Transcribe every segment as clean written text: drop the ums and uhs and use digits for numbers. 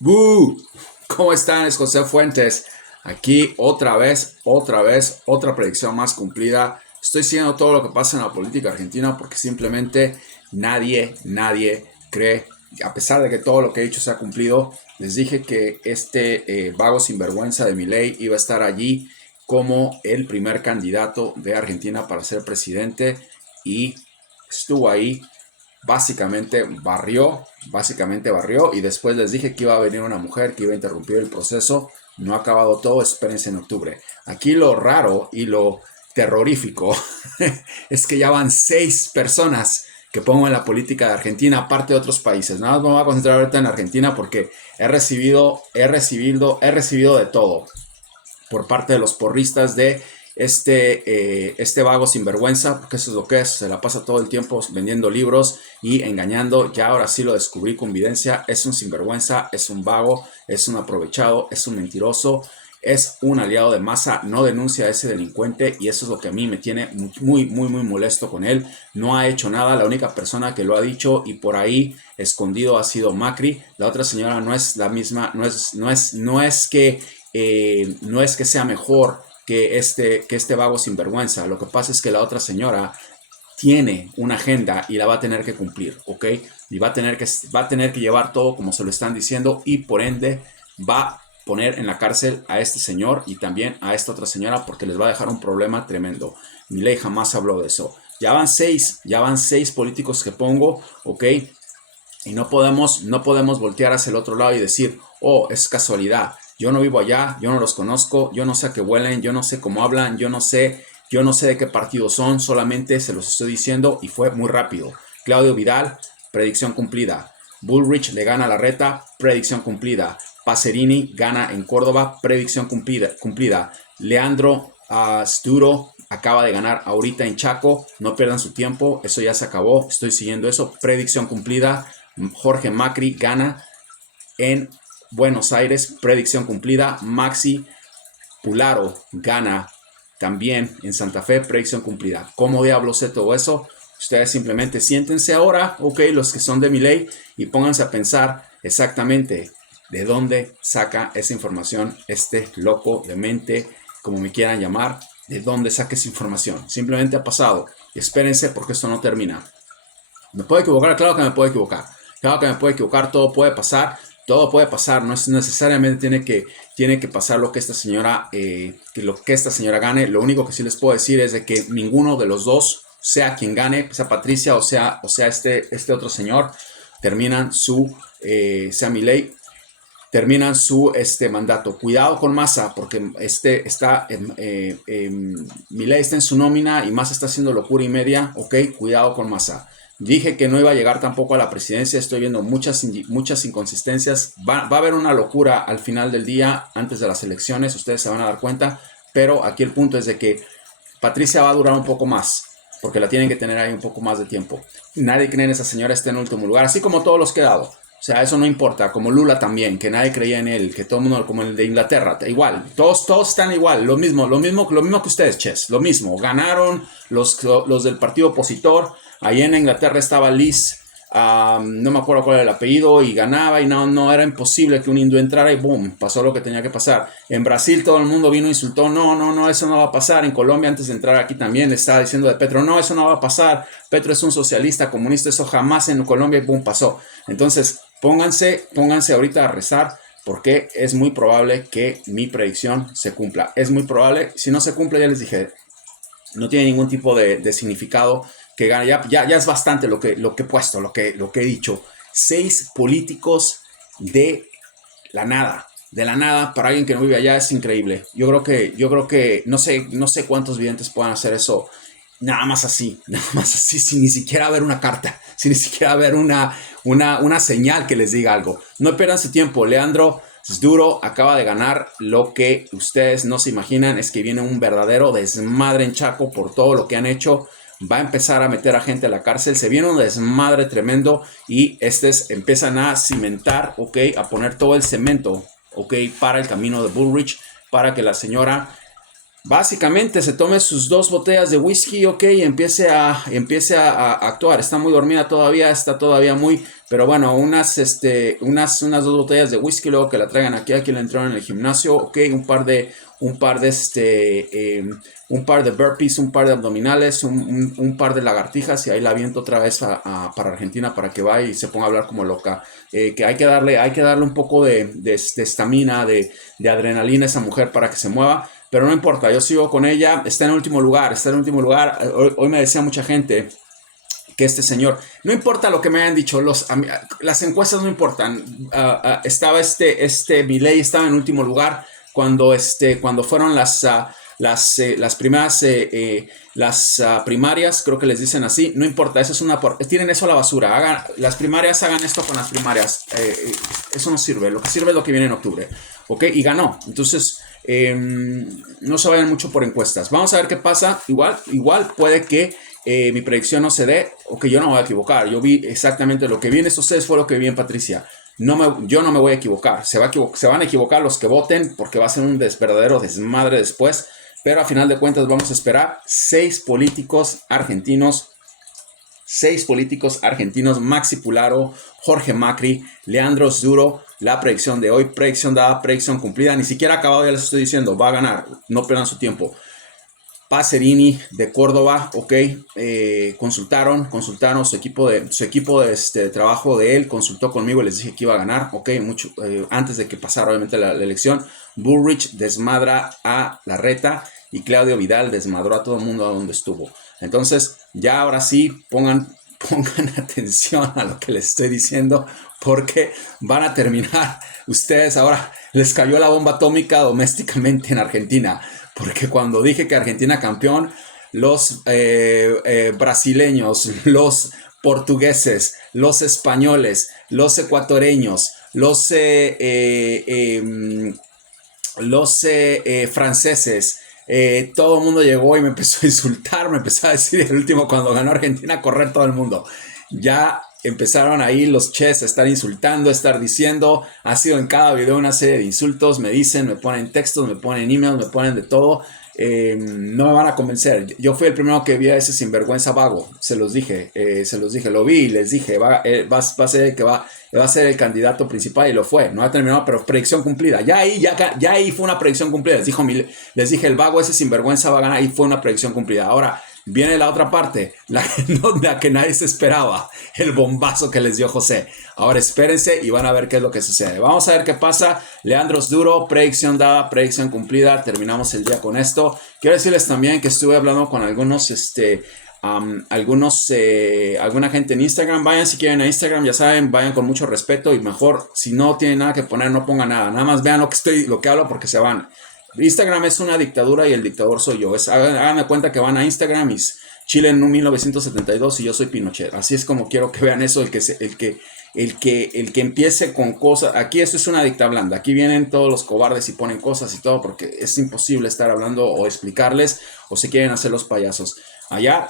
¡Bú! ¿Cómo están? Es José Fuentes. Aquí otra predicción más cumplida. Estoy siguiendo todo lo que pasa en la política argentina porque simplemente nadie cree, a pesar de que todo lo que he dicho se ha cumplido. Les dije que este vago sinvergüenza de Milei iba a estar allí como el primer candidato de Argentina para ser presidente y estuvo ahí. Básicamente barrió y después les dije que iba a venir una mujer que iba a interrumpir el proceso. No ha acabado todo, espérense en octubre. Aquí lo raro y lo terrorífico es que ya van 6 personas que pongo en la política de Argentina, aparte de otros países. Nada más me voy a concentrar ahorita en Argentina porque he recibido de todo por parte de los porristas de este vago sinvergüenza, porque eso es lo que es, se la pasa todo el tiempo vendiendo libros y engañando. Ya ahora sí lo descubrí con evidencia, es un sinvergüenza, es un vago, es un aprovechado, es un mentiroso, es un aliado de Massa, no denuncia a ese delincuente y eso es lo que a mí me tiene muy molesto con él. No ha hecho nada, la única persona que lo ha dicho y por ahí escondido ha sido Macri. La otra señora no es la misma, no es que sea mejor que este vago sinvergüenza. Lo que pasa es que la otra señora tiene una agenda y la va a tener que cumplir, ¿ok? Y va a tener que llevar todo como se lo están diciendo y por ende va a poner en la cárcel a este señor y también a esta otra señora porque les va a dejar un problema tremendo. Milei jamás habló de eso. Ya van seis políticos que pongo, ¿ok? Y no podemos voltear hacia el otro lado y decir, oh, es casualidad. Yo no vivo allá, yo no los conozco, yo no sé a qué huelen, yo no sé cómo hablan, yo no sé de qué partido son, solamente se los estoy diciendo y fue muy rápido. Claudio Vidal, predicción cumplida. Bullrich le gana a Larreta, predicción cumplida. Pacerini gana en Córdoba, predicción cumplida. Leandro Sturo acaba de ganar ahorita en Chaco, no pierdan su tiempo, eso ya se acabó, estoy siguiendo eso, predicción cumplida. Jorge Macri gana en Buenos Aires, predicción cumplida. Maxi Pularo gana también en Santa Fe, predicción cumplida. ¿Cómo diablos sé todo eso? Ustedes simplemente siéntense ahora, ok, los que son de mi ley, y pónganse a pensar exactamente de dónde saca esa información este loco de mente, como me quieran llamar, de dónde saca esa información. Simplemente ha pasado. Espérense porque esto no termina. ¿Me puedo equivocar? Claro que me puedo equivocar. Claro que me puedo equivocar, todo puede pasar. Todo puede pasar, no es necesariamente tiene que pasar lo que esta señora gane. Lo único que sí les puedo decir es de que ninguno de los dos, sea quien gane, sea Patricia o sea este otro señor, terminan sea Milei, terminan su mandato. Cuidado con Massa, porque Milei está en su nómina y Massa está haciendo locura y media. Ok, cuidado con Massa. Dije que no iba a llegar tampoco a la presidencia. Estoy viendo muchas inconsistencias. Va a haber una locura al final del día, antes de las elecciones. Ustedes se van a dar cuenta. Pero aquí el punto es de que Patricia va a durar un poco más, porque la tienen que tener ahí un poco más de tiempo. Nadie cree en esa señora, está en último lugar, así como todos los que he dado. O sea, eso no importa, como Lula también, que nadie creía en él, que todo el mundo, como el de Inglaterra, igual, todos están igual, lo mismo que ustedes, Ches, lo mismo, ganaron los del partido opositor, ahí en Inglaterra estaba Liz, no me acuerdo cuál era el apellido, y ganaba, y no era imposible que un hindú entrara y boom, pasó lo que tenía que pasar. En Brasil todo el mundo vino e insultó, no, eso no va a pasar. En Colombia, antes de entrar aquí también, le estaba diciendo de Petro, no, eso no va a pasar, Petro es un socialista, comunista, eso jamás en Colombia, y boom, pasó. Entonces, pónganse ahorita a rezar, porque es muy probable que mi predicción se cumpla. Es muy probable, si no se cumple, ya les dije, no tiene ningún tipo de significado que gane. Ya es bastante lo que he puesto, lo que he dicho. 6 políticos de la nada, para alguien que no vive allá es increíble. Yo creo que no sé cuántos videntes puedan hacer eso nada más así, sin ni siquiera haber una carta, sin ni siquiera haber una señal que les diga algo. No pierdan su tiempo. Leandro Duro acaba de ganar. Lo que ustedes no se imaginan es que viene un verdadero desmadre en Chaco por todo lo que han hecho. Va a empezar a meter a gente a la cárcel. Se viene un desmadre tremendo y empiezan a cimentar, ok, a poner todo el cemento, ok, para el camino de Bullrich, para que la señora básicamente se tome sus 2 botellas de whisky, ok, y empiece a actuar. Está muy dormida todavía, está todavía muy, Pero bueno, unas dos botellas de whisky, luego que la traigan aquí la entraron en el gimnasio, ok, un par de burpees, un par de abdominales, un par de lagartijas y ahí la aviento otra vez para Argentina para que vaya y se ponga a hablar como loca. Que hay que darle un poco de estamina, de adrenalina a esa mujer para que se mueva. Pero no importa, yo sigo con ella, está en último lugar. Hoy me decía mucha gente que este señor, no importa lo que me hayan dicho, las encuestas no importan. Estaba Milei estaba en último lugar cuando fueron las primeras primarias, creo que les dicen así, no importa, eso es tiren eso a la basura, las primarias, hagan esto con las primarias, eso no sirve, lo que sirve es lo que viene en octubre, ok, y ganó, entonces no se vayan mucho por encuestas, vamos a ver qué pasa, igual puede que mi predicción no se dé, o que yo no me voy a equivocar, yo vi exactamente lo que vi en estos tres, fue lo que vi en Patricia. Yo no me voy a equivocar. Se van a equivocar los que voten porque va a ser un verdadero desmadre después. Pero a final de cuentas vamos a esperar 6 políticos argentinos. 6 políticos argentinos: Maxi Pularo, Jorge Macri, Leandro Sduro. La predicción de hoy, predicción dada, predicción cumplida. Ni siquiera acabado, ya les estoy diciendo, va a ganar. No pierdan su tiempo. Pacerini de Córdoba, ok, consultaron su equipo de trabajo de él, consultó conmigo y les dije que iba a ganar, ok, antes de que pasara obviamente la elección. Bullrich desmadra a Larreta y Claudio Vidal desmadró a todo el mundo a donde estuvo. Entonces, ya ahora sí, pongan atención a lo que les estoy diciendo, porque van a terminar ustedes ahora, les cayó la bomba atómica domésticamente en Argentina. Porque cuando dije que Argentina campeón, los brasileños, los portugueses, los españoles, los ecuatorianos, los franceses, todo el mundo llegó y me empezó a insultar, me empezó a decir el último cuando ganó Argentina, a correr todo el mundo. Ya empezaron ahí los ches a estar insultando, a estar diciendo, ha sido en cada video una serie de insultos, me dicen, me ponen textos, me ponen emails, me ponen de todo. No me van a convencer. Yo fui el primero que vi a ese sinvergüenza vago, se los dije, lo vi y les dije, va a ser el candidato principal, y lo fue. No ha terminado, pero predicción cumplida. Ya ahí fue una predicción cumplida. Les dije, el vago ese sinvergüenza va a ganar, y fue una predicción cumplida. Ahora viene la otra parte, la que nadie se esperaba, el bombazo que les dio José. Ahora espérense y van a ver qué es lo que sucede. Vamos a ver qué pasa. Leandro Sduro, predicción dada, predicción cumplida. Terminamos el día con esto. Quiero decirles también que estuve hablando con alguna gente en Instagram. Vayan si quieren a Instagram, ya saben, vayan con mucho respeto, y mejor, si no tienen nada que poner, no pongan nada. Nada más vean lo que hablo, porque se van. Instagram es una dictadura y el dictador soy yo. Háganme cuenta que van a Instagram y Chile en 1972 y yo soy Pinochet. Así es como quiero que vean eso, el que empiece con cosas. Aquí esto es una dicta blanda. Aquí vienen todos los cobardes y ponen cosas y todo, porque es imposible estar hablando o explicarles, o se quieren hacer los payasos. Allá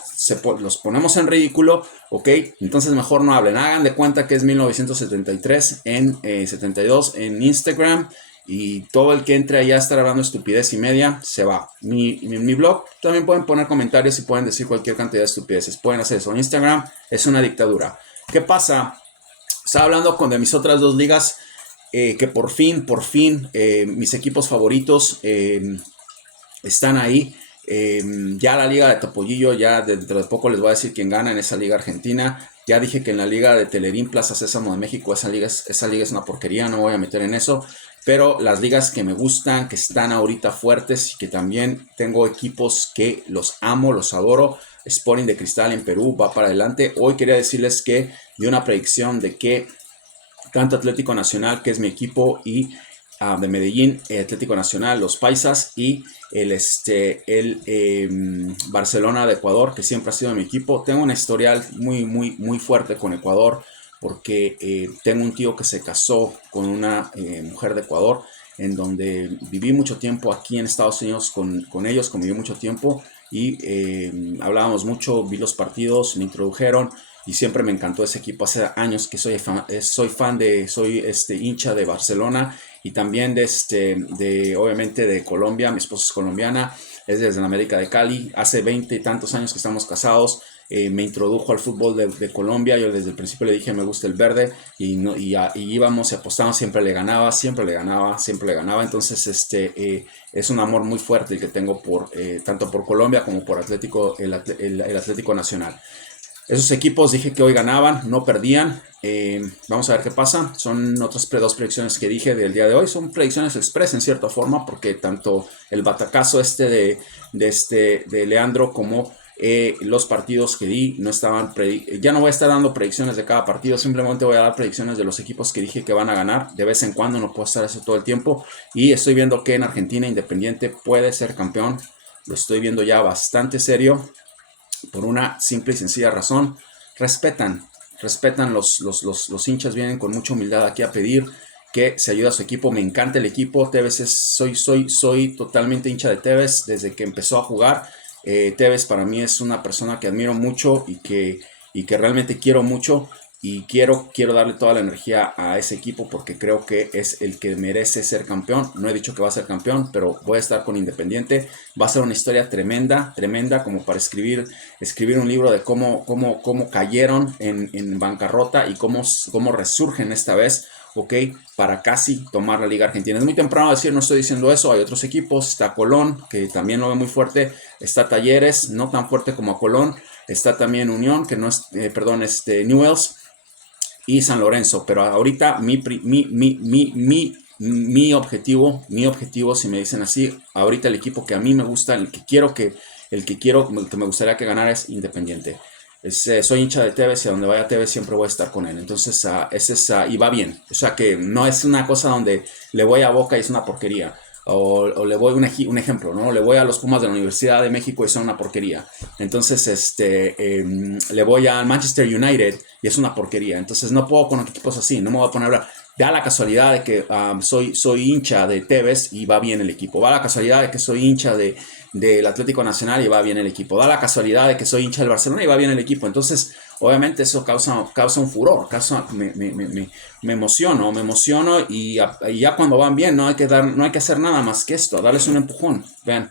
los ponemos en ridículo, ok, entonces mejor no hablen. Hagan de cuenta que es 1973 en 72 en Instagram. Y todo el que entre allá a estar hablando estupidez y media, se va. Mi blog, también pueden poner comentarios y pueden decir cualquier cantidad de estupideces. Pueden hacer eso. Instagram es una dictadura. ¿Qué pasa? Estaba hablando de mis otras dos ligas, que por fin, mis equipos favoritos están ahí. Ya la liga de Topollillo, ya dentro de poco les voy a decir quién gana en esa liga argentina. Ya dije que en la liga de Telerín Plaza Sésamo de México, esa liga es una porquería, no me voy a meter en eso. Pero las ligas que me gustan, que están ahorita fuertes y que también tengo equipos que los amo, los adoro. Sporting de Cristal en Perú va para adelante. Hoy quería decirles que di una predicción de que tanto Atlético Nacional, que es mi equipo, y de Medellín, Atlético Nacional, los Paisas, y el Barcelona de Ecuador, que siempre ha sido mi equipo. Tengo un historial muy fuerte con Ecuador, porque tengo un tío que se casó con una mujer de Ecuador, en donde viví mucho tiempo aquí en Estados Unidos con ellos, conviví mucho tiempo, y hablábamos mucho, vi los partidos, me introdujeron, y siempre me encantó ese equipo. Hace años que soy hincha de Barcelona, y también obviamente de Colombia. Mi esposa es colombiana, es desde la América de Cali. Hace 20 y tantos años que estamos casados, me introdujo al fútbol de Colombia. Yo desde el principio le dije me gusta el verde y, no, y íbamos y apostamos, siempre le ganaba, siempre le ganaba, siempre le ganaba. Entonces es un amor muy fuerte el que tengo por tanto por Colombia como por Atlético, el Atlético Nacional. Esos equipos dije que hoy ganaban, no perdían. Vamos a ver qué pasa. Son otras dos predicciones que dije del día de hoy. Son predicciones express en cierta forma, porque tanto el batacazo de Leandro como los partidos que di no estaban. Ya no voy a estar dando predicciones de cada partido, simplemente voy a dar predicciones de los equipos que dije que van a ganar. De vez en cuando, no puedo hacer eso todo el tiempo. Y estoy viendo que en Argentina Independiente puede ser campeón. Lo estoy viendo ya bastante serio. Por una simple y sencilla razón, respetan los hinchas, vienen con mucha humildad aquí a pedir que se ayude a su equipo. Me encanta el equipo. Tevez soy totalmente hincha de Tevez desde que empezó a jugar. Tevez para mí es una persona que admiro mucho y que realmente quiero mucho. Y quiero darle toda la energía a ese equipo porque creo que es el que merece ser campeón. No he dicho que va a ser campeón, pero voy a estar con Independiente. Va a ser una historia tremenda, tremenda, como para escribir un libro de cómo cayeron en bancarrota y cómo resurgen esta vez, ¿ok? Para casi tomar la Liga Argentina. Es muy temprano decir, no estoy diciendo eso. Hay otros equipos. Está Colón, que también lo ve muy fuerte. Está Talleres, no tan fuerte como a Colón. Está también Unión, que no es, Newell's. Y San Lorenzo, pero ahorita mi objetivo, si me dicen así, ahorita el equipo que a mí me gusta, el que me gustaría que ganara es Independiente. Soy hincha de Tevez y a donde vaya Tevez siempre voy a estar con él. Entonces, y va bien. O sea que no es una cosa donde le voy a Boca y es una porquería. O le voy un ejemplo, ¿no? Le voy a los Pumas de la Universidad de México y son una porquería. Entonces, le voy al Manchester United y es una porquería. Entonces, no puedo con equipos así, no me voy a poner a hablar. Da la casualidad de que soy hincha de Tevez y va bien el equipo. Da la casualidad de que soy hincha del Atlético Nacional y va bien el equipo. Da la casualidad de que soy hincha del Barcelona y va bien el equipo. Entonces, obviamente eso causa un furor, me emociono y ya cuando van bien no hay que hacer nada más que esto, darles un empujón. Vean,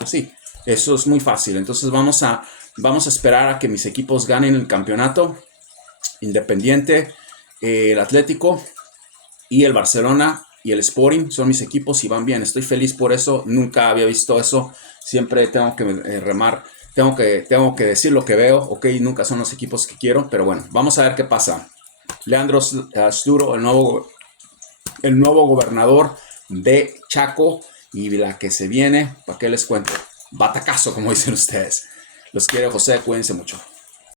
así, eso es muy fácil. Entonces vamos a esperar a que mis equipos ganen el campeonato. Independiente, el Atlético y el Barcelona y el Sporting son mis equipos y van bien. Estoy feliz por eso, nunca había visto eso. Siempre tengo que remar. Tengo que decir lo que veo, ok, nunca son los equipos que quiero, pero bueno, vamos a ver qué pasa. Leandro Asturo, el nuevo gobernador de Chaco y la que se viene, ¿para qué les cuento? Batacazo, como dicen ustedes. Los quiero, José, cuídense mucho.